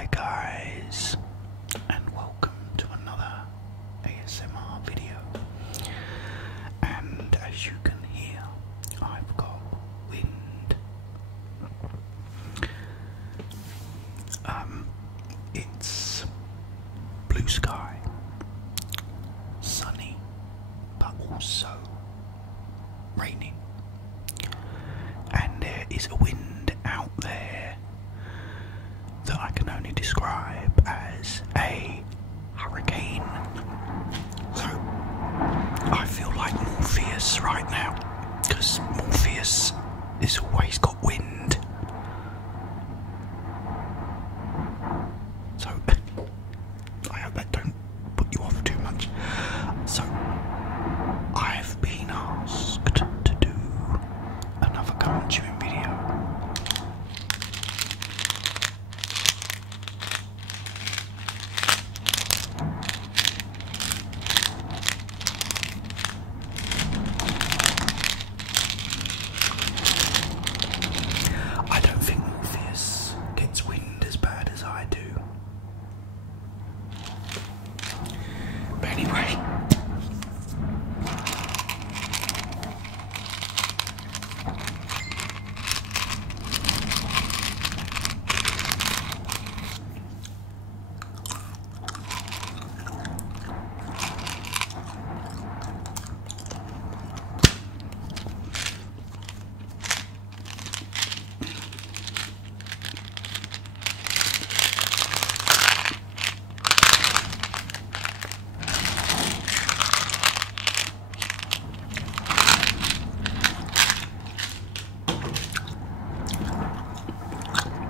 Hi guys, and welcome to another ASMR video. And as you can hear, I've got wind. It's blue sky, sunny, but also raining. And there is a wind out there that I can only describe as a hurricane. So I feel like Morpheus right now, because Morpheus has always got wind. So I hope that don't put you off too much. So I've been asked to do another gum chewing video. I don't think Morpheus gets wind as bad as I do. But anyway,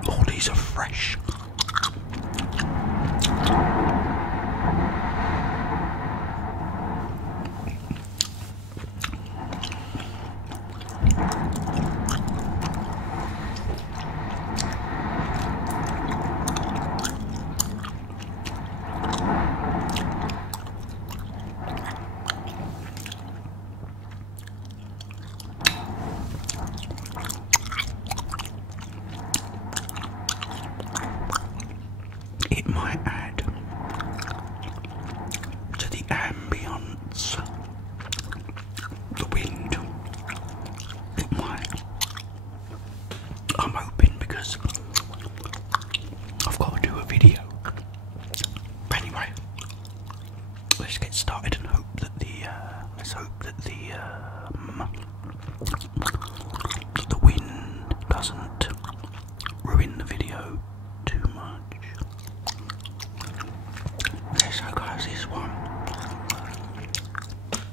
all these are fresh. It might add to the ambience, the wind. It might. I'm hoping, because I've got to do a video. But anyway, let's get started and hope that the wind doesn't ruin the video too much. Okay, so guys, this one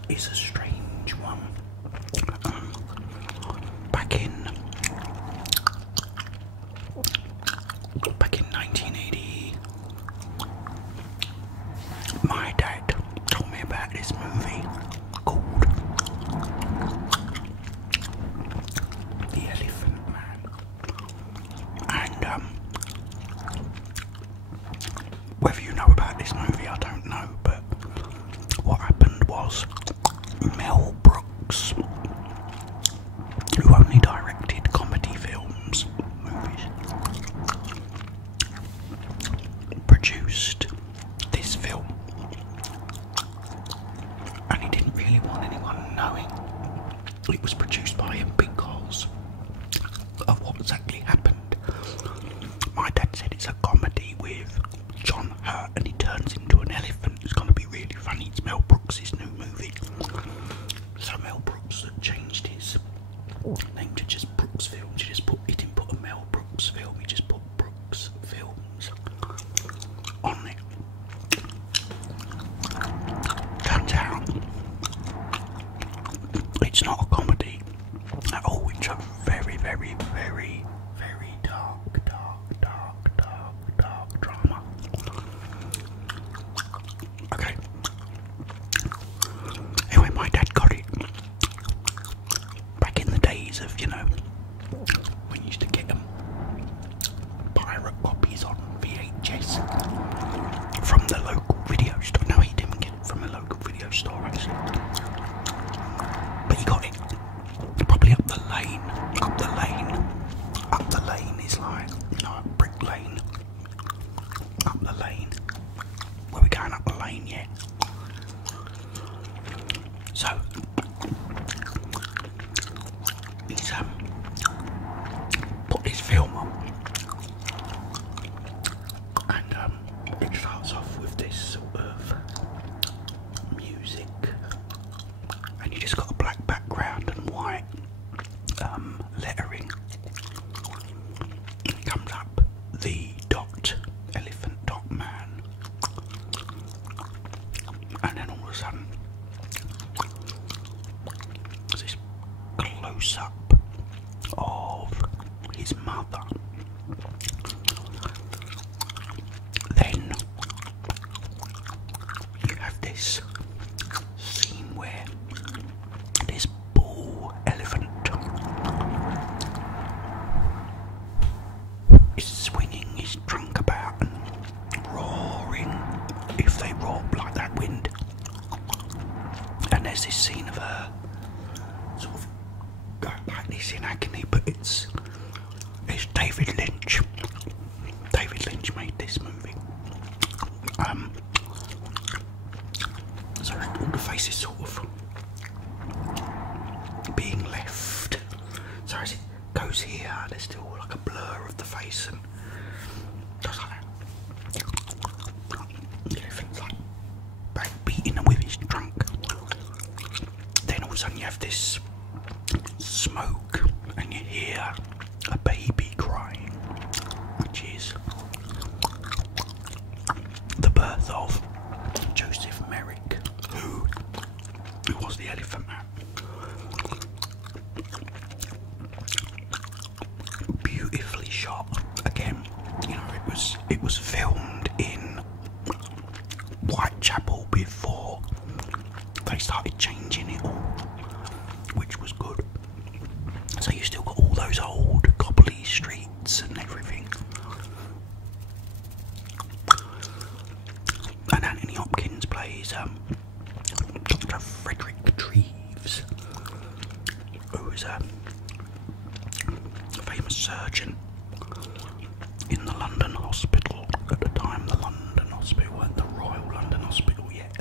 is a strange one. Back in 1980, my dad told me about this movie called The Elephant Man. And whether you know about this movie, I don't know, but what happened was Mel Brooks, who only directed comedy films, movies, produced this film, and he didn't really want anyone knowing it was produced by him because of what exactly happened. My dad said it's a comedy with John Hurt and he turns into an elephant. It's going to be really funny. It's Mel Brooks' new movie. So Mel Brooks changed his name to just Brooks Films. He didn't put a Mel Brooks film, he just put Brooks Films on it. Turns out it's not a comedy at all. It's a very, very, very, very dark drama. Okay. Anyway, my dad got it back in the days of, when you used to get them pirate copies on VHS from the local video store. No, he didn't get it from a local video store, actually. But he got it probably up the lane. Up the lane is like, a brick lane. And it starts off with this sort of music, and you just got a black background and white lettering. It comes up the dot, elephant dot man, and then all of a sudden there's this close up of his mother. Then you have this scene where this bull elephant is swinging his trunk about and roaring, if they roar like that wind. And there's this scene of her sort of going like this in agony, but it's David Lynch. David Lynch made this movie. So all the faces sort of being left. So as it goes here, there's still like a blur of the face and just like that. The elephant's like beating him with his trunk. Then all of a sudden you have this smoke and you hear a baby crying, which is the birth of Joseph Merrick, who was the Elephant Man. Beautifully shot. Again, you know, it was filmed in Whitechapel before they started changing it all, which was good. So you still got all those old cobbly streets and everything. And Anthony Hopkins plays Dr. Frederick Treves, who is a famous surgeon in the London Hospital at the time. The London Hospital weren't the Royal London Hospital yet.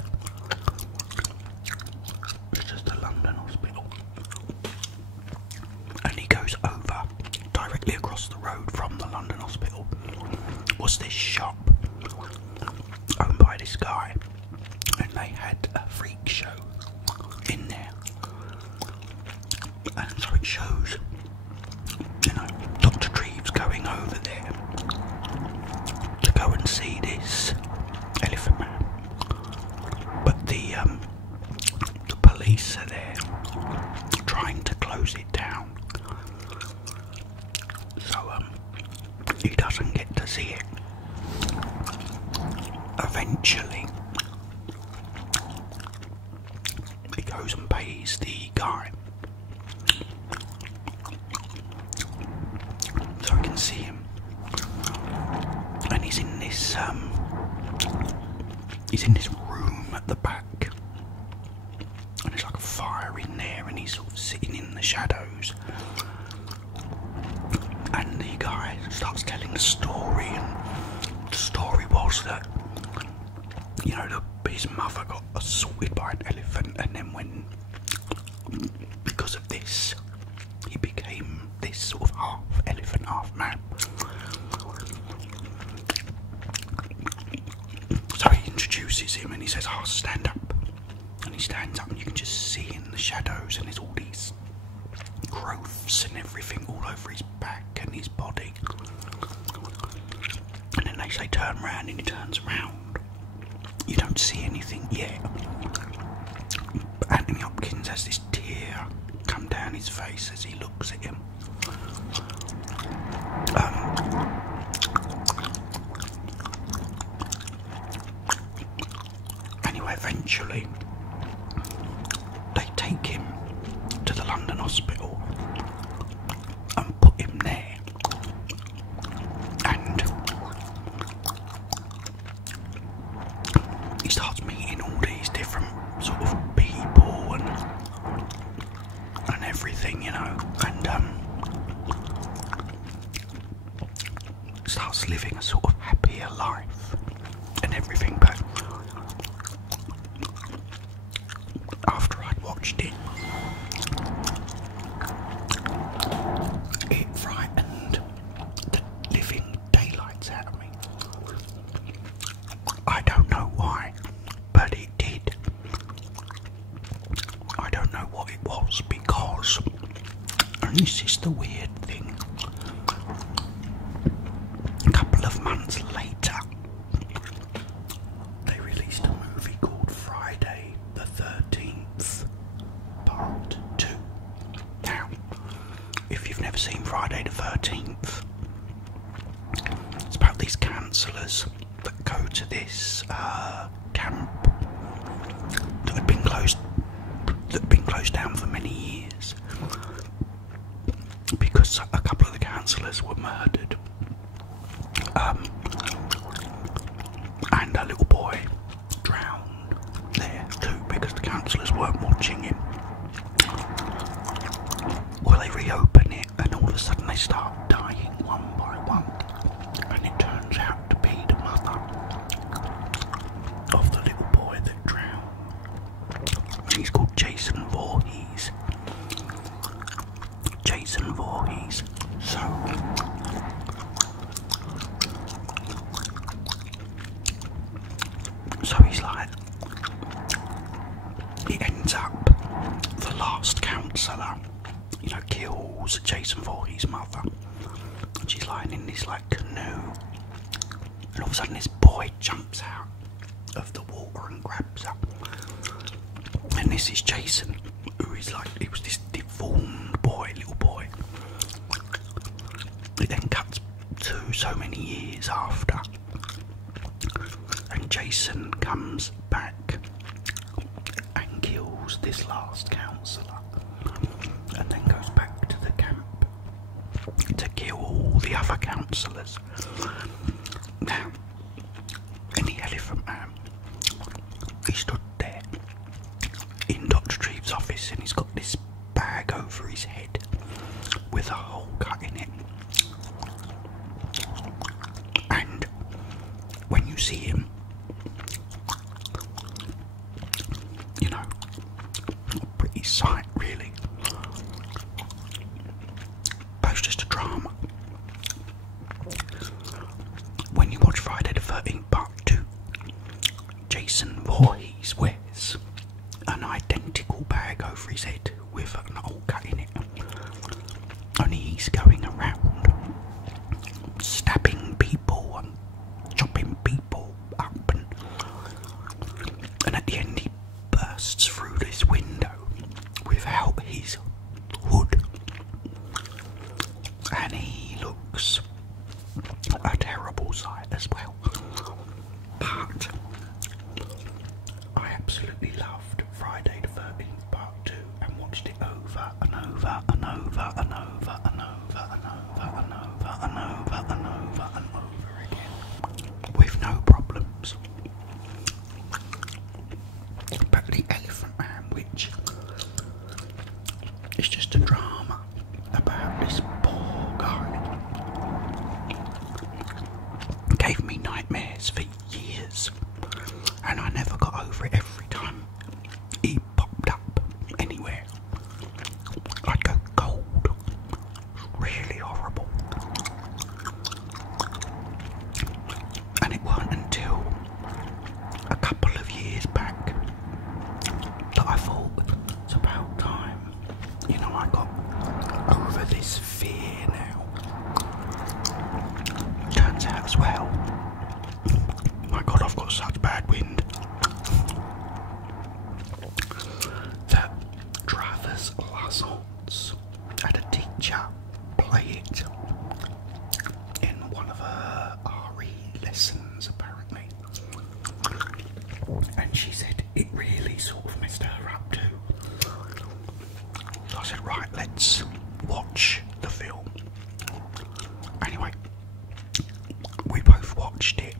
It's just a London hospital. And he goes over, directly across the road from the London Hospital was this shop owned by this guy, and they had a freak show in there. And so it shows, you know, Dr. Treves going over there to go and see this Elephant Man. But the police are there trying to close it down. So he doesn't get to see it. Eventually he goes and pays the guy so he can see him, and he's in this room at the back, and there's like a fire in there, and he's sort of sitting in the shadows, and the guy starts telling the story, and the story was that, you know, his mother got assaulted by an elephant, and then because of this, he became this sort of half elephant, half man. So he introduces him and he says, "Oh, stand up." And he stands up, and you can just see in the shadows, and there's all these growths and everything all over his back and his body. And then they say, "Turn round," and he turns around. You don't see anything yet, but Anthony Hopkins has this tear come down his face as he looks at him. Anyway, eventually they take him to the London Hospital and put him there, and he starts meeting all these different sort of people and everything, you know, and starts living a sort of happier life and everything. But after I'd watched it, it frightened the living daylights out of me. This is the weird thing. A couple of months later, they released a movie called Friday the 13th, Part 2. Now, if you've never seen Friday the 13th, it's about these counsellors that go to this camp that had been closed down for many years because a couple of the counsellors were murdered, and a little boy drowned there too because the counsellors weren't watching him. Well, they reopen it and all of a sudden they start dying one by one, and it turns out to be the mother of the little boy that drowned. He's called Jason Voorhees. Jason Voorhees. So he's like, he ends up, the last counsellor, you know, kills Jason Voorhees' mother, and she's lying in this like canoe, and all of a sudden this boy jumps out of the water and grabs her, and this is Jason, who is like, he was this deformed boy, little boy. It then cuts to so many years after, and Jason comes back and kills this last counsellor, and then goes back to the camp to kill all the other counsellors. Now, in the Elephant Man, he stood there in Dr. Treves' office, and he's got this bag over his head with a hole cut in it. And when you see him, you know, a pretty sight really. But it's just a drama. When you watch Friday the 13th Part 2, Jason Voorhees wears an identical bag over his head with an hole cut in it. Only he's going around stabbing people and chopping people up, and at the end he bursts through this window without his hood, and he looks a terrible sight as well. But I absolutely loved Friday the 13th Part 2 and watched it over and over and over and over and over and over and over and over and over and over again with no problems. But the Elephant Man, which is just a drama about this poor guy, gave me nightmares for years, and I never got over it. Every time he popped up anywhere, I'd go cold. Really horrible. And it weren't until a couple of years back that I thought, it's about time. You know, I got over this fear now. Turns out as well, my God, I've got such bad wind that Travers Lassance had a teacher play it in one of her RE lessons apparently, and she said it really sort of messed her up too. So I said, right, let's watch the film. Anyway, we both watched it,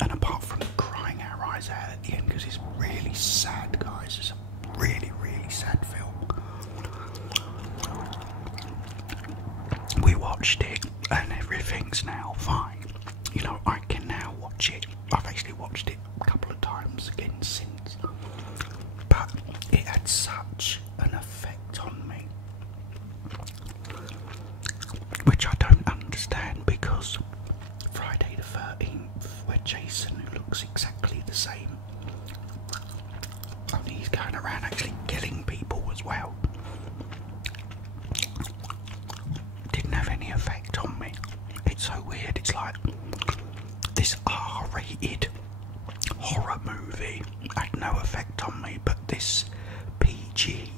and apart from crying our eyes out at the end, because it's really sad, guys, it's a really, really sad film. We watched it and everything's now fine. You know, I can now watch it. I've actually watched it a couple of times again since. But it had such an effect on me, which I don't understand, because Friday the 13th, where Jason, who looks exactly the same, only he's going around actually killing people as well. so weird. It's like this R-rated horror movie had no effect on me, but this PG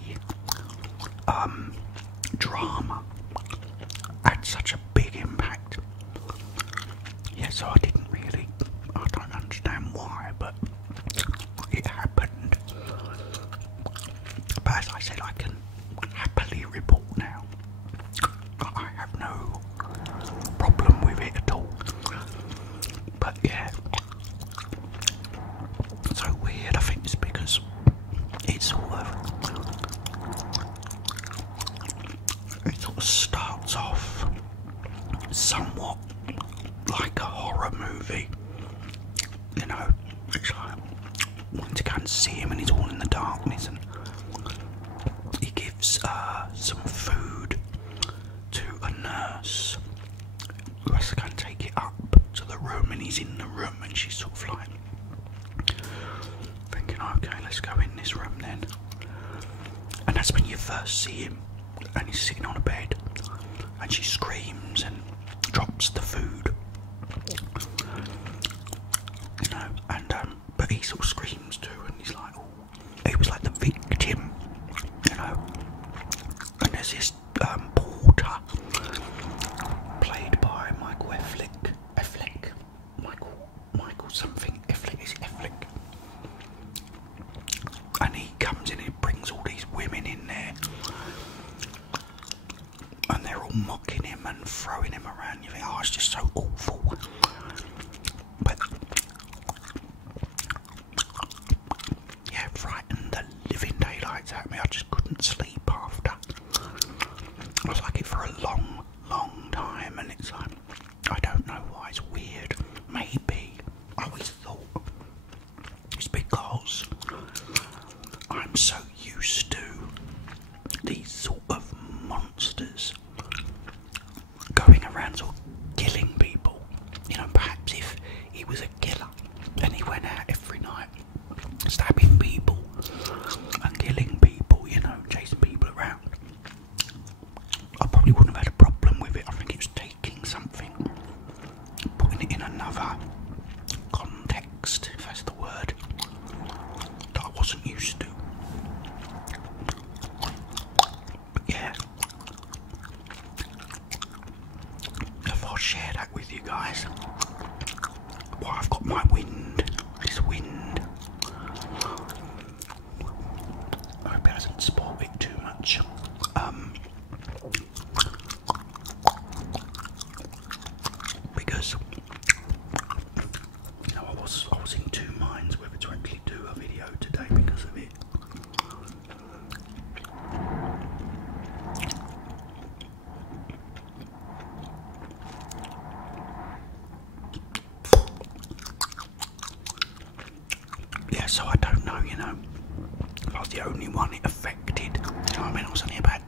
drama had such a big impact. Yeah, so I don't understand why, but it happened. But as I said, I can happily report now that I have no problem with it at all. But yeah, so weird. I think it's because it sort of starts off somewhat like a horror movie. You know, it's like wanting to go and see him, and he's all in the darkness, and he gives some food to a nurse who has to go and take it up to the room, and he's in the room, and she's sort of like thinking, okay, let's go in this room then. And that's when you first see him, and he's sitting on a bed, and she screams and drops the food, you know, and but he sort of screams too, and he's like, oh, he was like the victim, you know. And there's this porter played by Michael Michael something Affleck, is it Affleck? And he comes in and he brings all these women in there, and they're all mocking him and throwing him around. You think, oh, it's just so awful. But yeah, it frightened the living daylights out of me. I just couldn't sleep after. I was like it for a long, long time, and it's like, I don't know why, it's weird. Maybe I always thought it's because I'm so used to these sort of monsters going around sort of killing people. You know, perhaps if he was a killer and he went out every night stabbing people and killing people, you know, chasing people around, I probably wouldn't have had a problem with it. I think it was taking something, putting it in another context, if that's the word, that I wasn't used to. But yeah, I thought I'd share that with you guys. Well, I've got my this wind. I hope it hasn't spoiled it too much. Because you know, I was in two minds whether to actually do a video today because of it. Yeah, so I don't know, you know, if I was the only one it affected. You know what I mean? I was only about